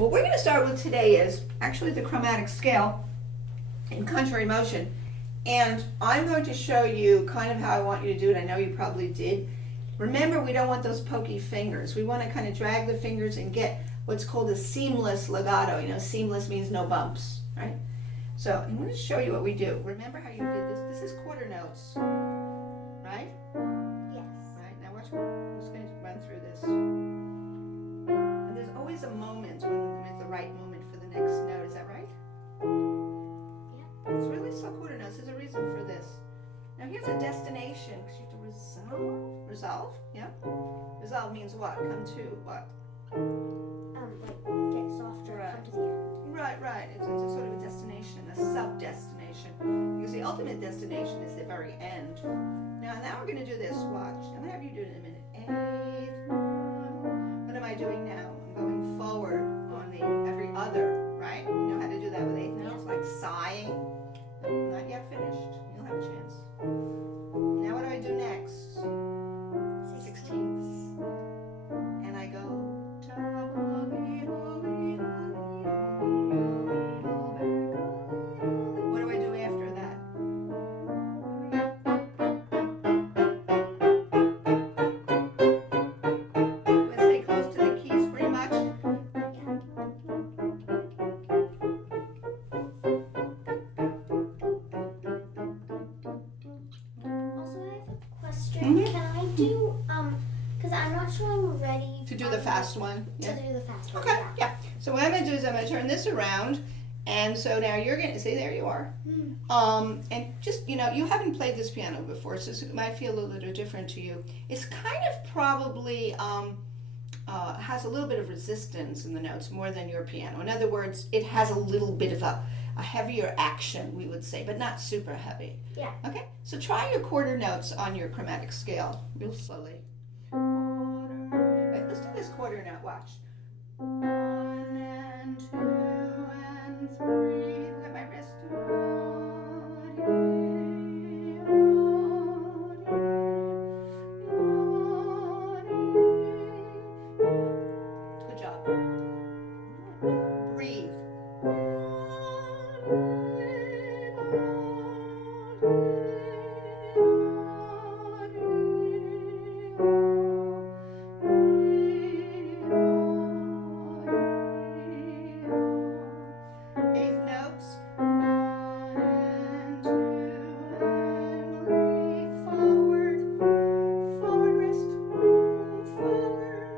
What we're going to start with today is actually the chromatic scale in contrary motion. And I'm going to show you kind of how I want you to do it. I know you probably did. Remember, we don't want those pokey fingers. We want to kind of drag the fingers and get what's called a seamless legato. You know, seamless means no bumps, right? So I'm going to show you what we do. Remember how you did this? This is quarter notes, right? Yes. Right, now watch, I'm just going to run through this. And there's always a moment when it's the right moment for the next note. Is that right? Yeah. It's really slow quarter notes. There's a reason for this. Now here's a destination, because you have to resolve. Resolve? Yeah? Resolve means what? Come to what? Like get softer, Right. come to the end. Right. It's a sort of a destination, a sub-destination. Because the ultimate destination is the very end. Now we're going to do this. Watch. I'm going to have you do it in a minute. Eighth. What am I doing now? I'm going forward on the every other, right? You know how to do that with eighth notes? Like sighing. No, not yet finished. You'll have a chance. Now what do I do next? 16ths. And I go. What do I do after that? Do I stay close to the keys pretty much? Also, I have a question. Mhm. Can I do because I'm not sure I'm ready To do the fast one? to do the fast one. Okay, yeah. So what I'm going to do is I'm going to turn this around. And so now you're going to, see, there you are. And just, you know, you haven't played this piano before, so it might feel a little different to you. It's kind of probably has a little bit of resistance in the notes more than your piano. In other words, it has a little bit of a heavier action, we would say, but not super heavy. Yeah. Okay, so try your quarter notes on your chromatic scale real slowly. Right, let's do this quarter note, watch. 1 and 2 and 3. Look at my wrist. Good job. Breathe. Eighth notes. 1 and 2 and 3. Forward. Forward wrist. Forward.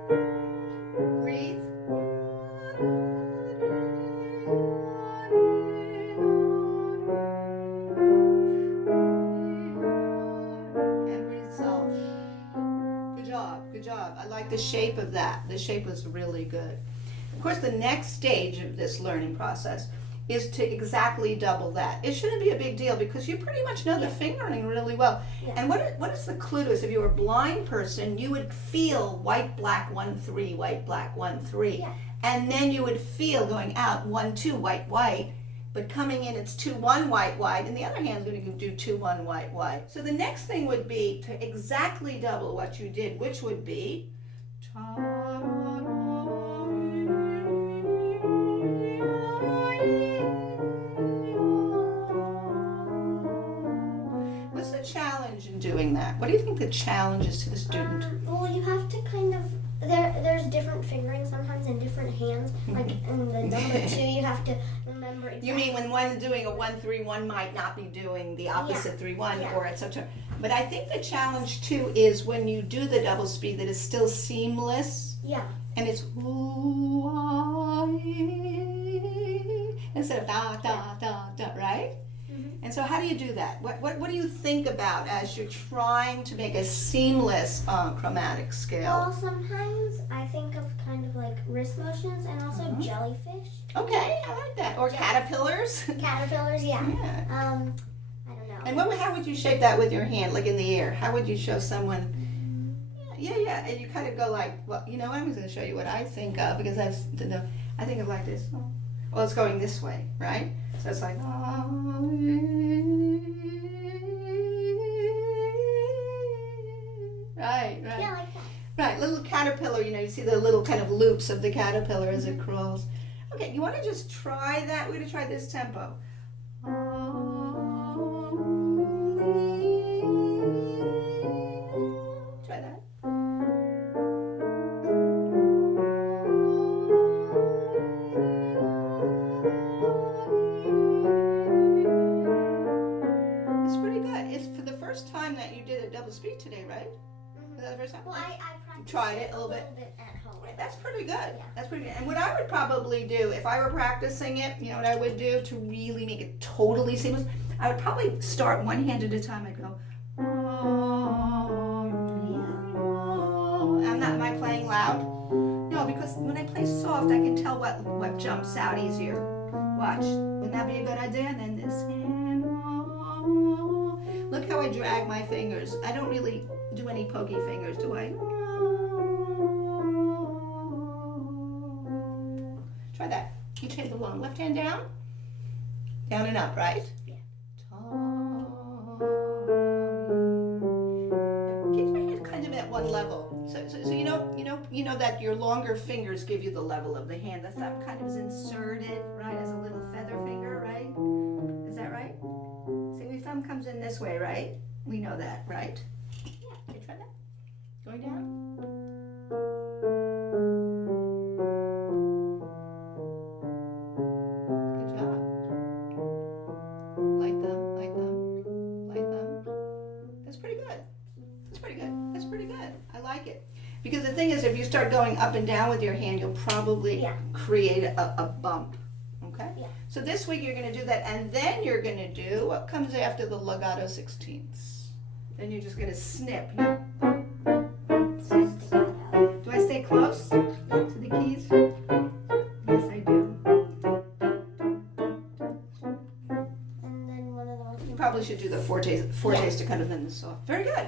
Breathe. And resolve. Good job. I like the shape of that. The shape was really good. Of course, the next stage of this learning process is to exactly double that. It shouldn't be a big deal because you pretty much know the fingering really well. Yeah. And what is the clue to this? If you were a blind person, you would feel white, black, 1, 3, white, black, 1, 3. Yeah. And then you would feel going out 1, 2, white, white. But coming in, it's 2, 1, white, white. And the other hand's going to do 2, 1, white, white. So the next thing would be to exactly double what you did, which would be What's the challenge in doing that? What do you think the challenge is to the student? Well, you have to kind of there's different fingering sometimes in different hands. Like in the number 2, you have to remember. Exactly. You mean when one's doing a 1, 3, one might not be doing the opposite 3, 1, Yeah. or etc. But I think the challenge too is when you do the double speed that is still seamless. Yeah. And it's ooh, ah, instead of da da da da, right? Mm-hmm. And so how do you do that? What do you think about as you're trying to make a seamless chromatic scale? Well, sometimes I think of kind of like wrist motions and also jellyfish. Okay, I like that. Or caterpillars. Caterpillars, yeah. Yeah. I don't know. And how would you shape that with your hand, like in the air? How would you show someone? Yeah. And you kind of go like, well, you know, I was going to show you what I think of because I think of like this. Well, it's going this way, right? So it's like, right. Yeah, like that. Right, little caterpillar, you know, you see the little kind of loops of the caterpillar as it crawls. Okay, you want to just try that? We're going to try this tempo. Try that. It's pretty good. It's for the first time that you did a double speak today, right? Mm-hmm. Is that the first time? Well, I practiced tried it a little bit at home. Right, that's pretty good. Yeah. That's pretty good. And what I would probably do if I were practicing it, you know what I would do to really make it totally seamless? I would probably start one hand at a time. I'd go. Am I playing loud? No, because when I play soft, I can tell what jumps out easier. Watch. Wouldn't that be a good idea? And then this hand. Look how I drag my fingers. I don't really do any pokey fingers, do I? Try that. You take the long left hand down and up, right? Yeah. Keep your hand kind of at one level. So you know that your longer fingers give you the level of the hand. The thumb kind of is inserted, right, as a little feather finger, right? Is that right? See, the thumb comes in this way, right? We know that, right? Yeah. Okay, try that. Going down. Good job. Light them. That's pretty good. That's pretty good. I like it. Because the thing is, if you start going up and down with your hand, you'll probably create a bump. Okay? Yeah. So this week you're going to do that, and then you're going to do what comes after the legato 16ths. Then you're just going to snip. Staccato. Do I stay close to the keys? Yes, I do. And then one of those. You probably should do the fortes to kind of end this off. Very good.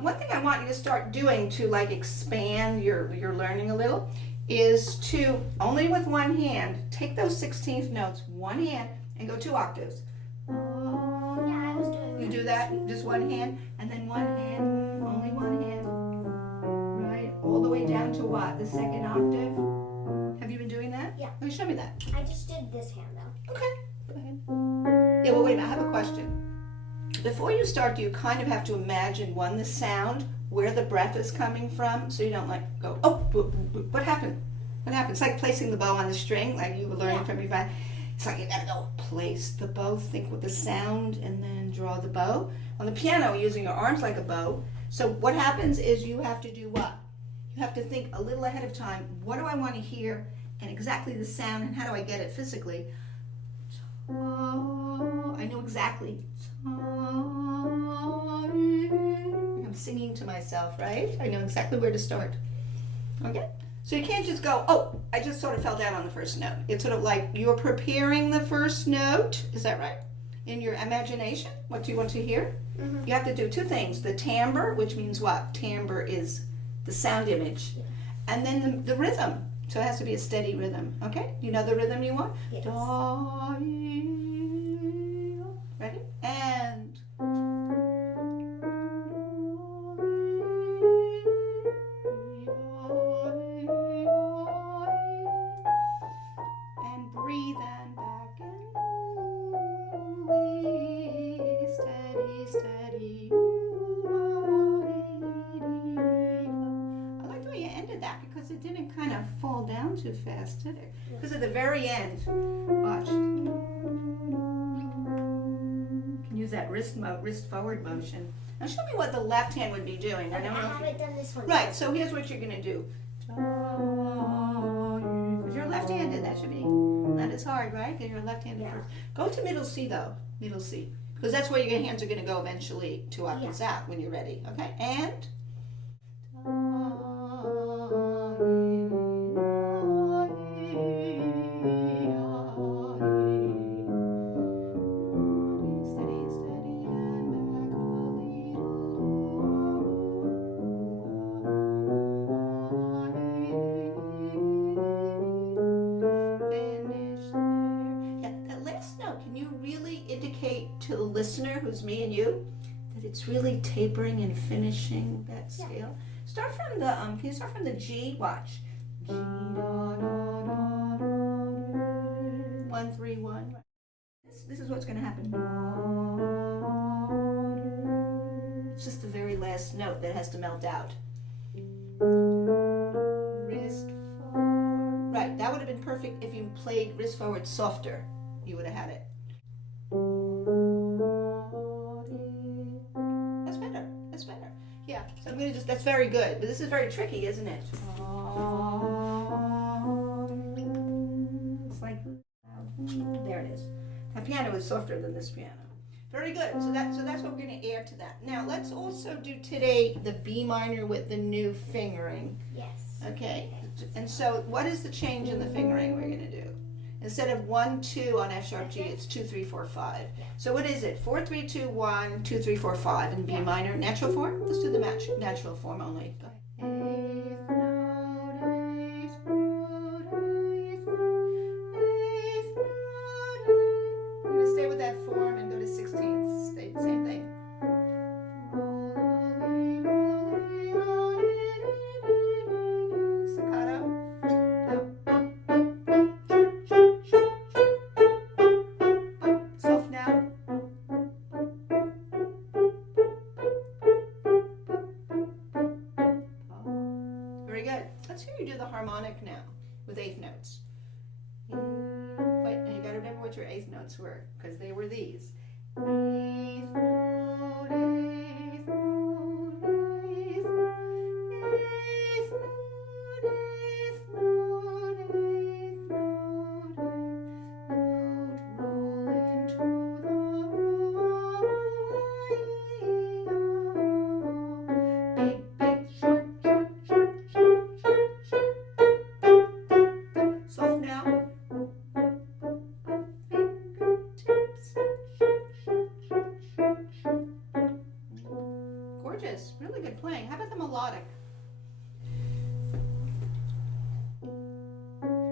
One thing I want you to start doing to like expand your learning a little is to, only with one hand, take those 16th notes, one hand, and go 2 octaves. Yeah, I was doing. You do that, just one hand, and then one hand, only one hand, right? All the way down to what? The 2nd octave? Have you been doing that? Yeah. Okay, show me that. I just did this hand though. Okay, go ahead. Yeah, well, wait a minute, I have a question. Before you start, do you kind of have to imagine, the sound, where the breath is coming from, so you don't like go, oh, what happened? What happened? It's like placing the bow on the string, like you were learning from your friend. It's like you gotta go place the bow, think with the sound, and then draw the bow. On the piano, you're using your arms like a bow. So what happens is you have to do what? You have to think a little ahead of time. What do I want to hear, and exactly the sound, and how do I get it physically? I know exactly. I'm singing to myself, right? I know exactly where to start. Okay? So you can't just go, oh, I just sort of fell down on the first note. It's sort of like you're preparing the first note. Is that right? In your imagination, what do you want to hear? Mm-hmm. You have to do 2 things. The timbre, which means what? Timbre is the sound image. Yeah. And then the rhythm. So it has to be a steady rhythm. Okay? You know the rhythm you want? Yes. Ready? And. And breathe and back and steady. I like the way you ended that because it didn't kind of fall down too fast, did it? Because at the very end, watch. Use that wrist forward motion. Now show me what the left hand would be doing. Okay, I haven't done this one. Right, so here's what you're going to do. Because you're left-handed, that should be not as hard, right? Because you're left-handed first. Go to middle C though, middle C. Because that's where your hands are going to go eventually 2 octaves out when you're ready, okay? And... to the listener, who's me and you, that it's really tapering and finishing that scale. Start from the can you start from the G? Watch. G, da, da, da, da. 1, 3, 1. This is what's going to happen. It's just the very last note that has to melt out. Wrist forward. Right, that would have been perfect if you played wrist forward softer. You would have had it. That's better. That's better. Yeah, so I'm going to just, that's very good. But this is very tricky, isn't it? It's like, there it is. That piano is softer than this piano. Very good. So that's what we're going to add to that. Now let's also do today the B minor with the new fingering. Yes. Okay. And so what is the change in the fingering we're going to do? Instead of 1, 2 on F sharp G, it's 2, 3, 4, 5. Yeah. So what is it? 4, 3, 2, 1, 2, 3, 4, 5 in B minor. Natural form? Let's do the natural form only. Go ahead. We're going to stay with that form and go to 16th. Same thing. Staccato. Soft now. Very good. Let's hear you do the harmonic now with eighth notes. Wait, now you got to remember what your eighth notes were, because they were these. Eighth note, eighth note, eighth note, eighth note, eighth note, eighth note, roll into the big, big, short, short, short, short, short, short. Soft now. Gorgeous, really good playing. How about the melodic?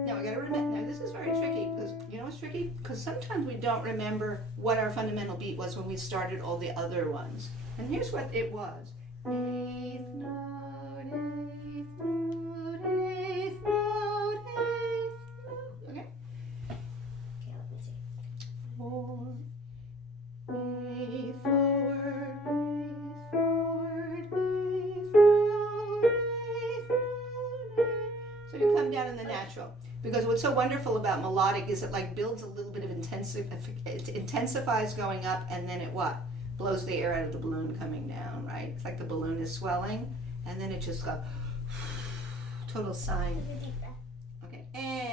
Now we gotta remember, now this is very tricky, because you know what's tricky? Because sometimes we don't remember what our fundamental beat was when we started all the other ones. And here's what it was. Eighth note, eighth note, eighth note, eighth note. Okay? Okay, let me see. Hold. Eighth forward, eighth forward, eighth note, eighth note, eighth. So you come down in the natural. Because what's so wonderful about melodic is it like builds a little bit of it intensifies going up, and then it what? Blows the air out of the balloon coming down, right? It's like the balloon is swelling, and then it just goes total sign. Take a deep breath. Okay, and